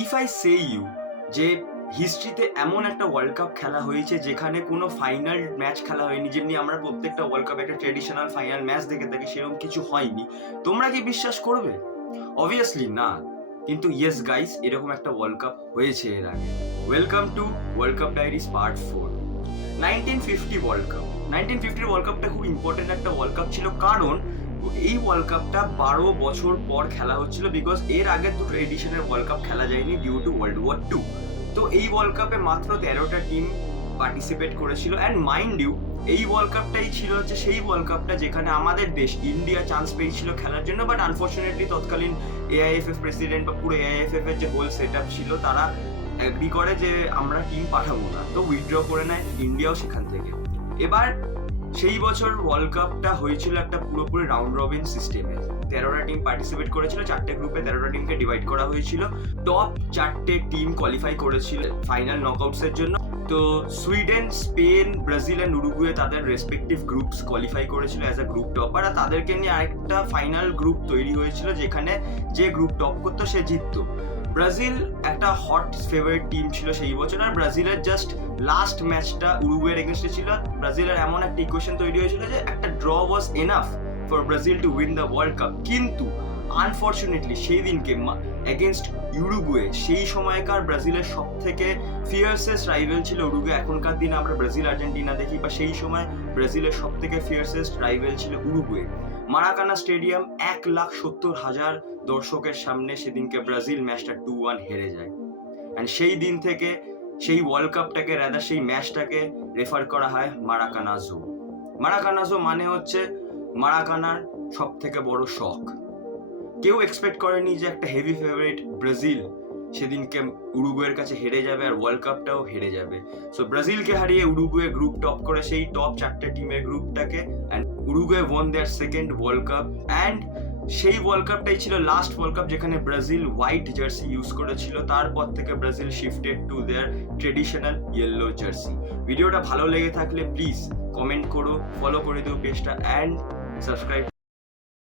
If I say you যে হিস্ট্রিতে এমন একটা ওয়ার্ল্ড কাপ খেলা হয়েছে যেখানে কোনো ফাইনাল ম্যাচ খেলা হয়নি, যেমনি আমরা প্রত্যেকটা ওয়ার্ল্ড কাপে একটা ট্রেডিশনাল ফাইনাল ম্যাচ দেখে থাকি, সেরকম কিছু হয়নি, তোমরা কি বিশ্বাস করবে? অবভিয়াসলি না। কিন্তু ইয়েস গাইস, এরকম একটা ওয়ার্ল্ড কাপ হয়েছে এর আগে। Welcome to world cup diaries part 4। 1950 world cup. 1950 world কাপটা খুব ইম্পর্টেন্ট একটা ওয়ার্ল্ড কাপ ছিল, কারণ এই ওয়ার্ল্ড কাপটা 12 বছর পর খেলা হচ্ছিল, বিকজ এর আগের দুটো এডিশনের ওয়ার্ল্ড কাপ খেলা যায়নি ডিউ টু ওয়ার্ল্ড ওয়ার 2। তো এই ওয়ার্ল্ড কাপে মাত্র 13টা টিম পার্টিসিপেট করেছিল। অ্যান্ড মাইন্ড ইউ, এই ওয়ার্ল্ড কাপটাই ছিল হচ্ছে সেই ওয়ার্ল্ড কাপটা যেখানে আমাদের দেশ ইন্ডিয়া চান্স পেয়েছিল খেলার জন্য, বাট আনফর্চুনেটলি তৎকালীন এআইএফএফ প্রেসিডেন্ট বা পুরো এআইএফএফ এর যে হোল সেট আপ ছিল, তারা এগ্রি করে যে আমরা টিম পাঠাবো না, তো উইথড্র করে নেয় ইন্ডিয়াও সেখান থেকে। এবার সেই বছর ওয়ার্ল্ড কাপটা হয়েছিল একটা পুরোপুরি রাউন্ড রবিন সিস্টেমে। 13টা টিম পার্টিসিপেট করেছিল, 4টে গ্রুপে 13টা টিমকে ডিভাইড করা হয়েছিল। টপ 4টে টিম কোয়ালিফাই করেছিল ফাইনাল নকআউটসের জন্য। তো Sweden, Spain, Brazil and Uruguay তাদের রেসপেক্টিভ গ্রুপস কোয়ালিফাই করেছিল অ্যাজ আ গ্রুপ টপার, আর তাদেরকে নিয়ে আরেকটা ফাইনাল গ্রুপ তৈরি হয়েছিল যেখানে যে গ্রুপ টপ করতো সে জিততো। ব্রাজিল একটা হট ফেভারিট টিম ছিল সেই বছর, আর ব্রাজিলের জাস্ট লাস্ট ম্যাচটা উরুগুয়ের এগেনস্টে ছিল। ব্রাজিলের এমন একটা ইকুয়েশন তৈরি হয়েছিল যে একটা draw was enough for Brazil to win the world cup. কিন্তু আনফর্চুনেটলি সেই দিনকে এগেনস্ট ইউরুগুয়ে, সেই সময়কার ব্রাজিলের সব থেকে ফিয়ার্সেস্ট রাইভেল ছিল উরুগুয়ে। এখনকার দিনে আমরা ব্রাজিল আর্জেন্টিনা দেখি, বা সেই সময় ব্রাজিলের সব থেকে ফিয়ার্সেস্ট রাইভেল ছিল উরুগুয়ে। মারাকানা স্টেডিয়াম 1,70,000 দর্শকের সামনে সেদিনকে ব্রাজিল ম্যাচটা 2-1 হেরে যায়। অ্যান্ড সেই দিন থেকে সেই ওয়ার্ল্ড কাপটাকে, রাদার সেই ম্যাচটাকে রেফার করা হয় মারাকানাজো। মারাকানাজো মানে হচ্ছে মারাকানার সব থেকে বড় শখ। কেউ এক্সপেক্ট করেনি যে একটা হেভি ফেভারিট ব্রাজিল সেদিনকে উরুগুয়ের কাছে হেরে যাবে আর ওয়ার্ল্ড কাপটাও হেরে যাবে। সো ব্রাজিলকে হারিয়ে উরুগুয়ে গ্রুপ টপ করে সেই টপ 4টে টিমের গ্রুপটাকে, and Uruguay won their second world cup. And সেই ওয়ার্ল্ড কাপটাই ছিল লাস্ট ওয়ার্ল্ড কাপ যেখানে ব্রাজিল হোয়াইট জার্সি ইউজ করেছিল। তারপর থেকে Brazil shifted to their traditional yellow jersey. ভিডিওটা ভালো লেগে থাকলে প্লিজ কমেন্ট করো, ফলো করে দিও পেজটা, অ্যান্ড সাবস্ক্রাইব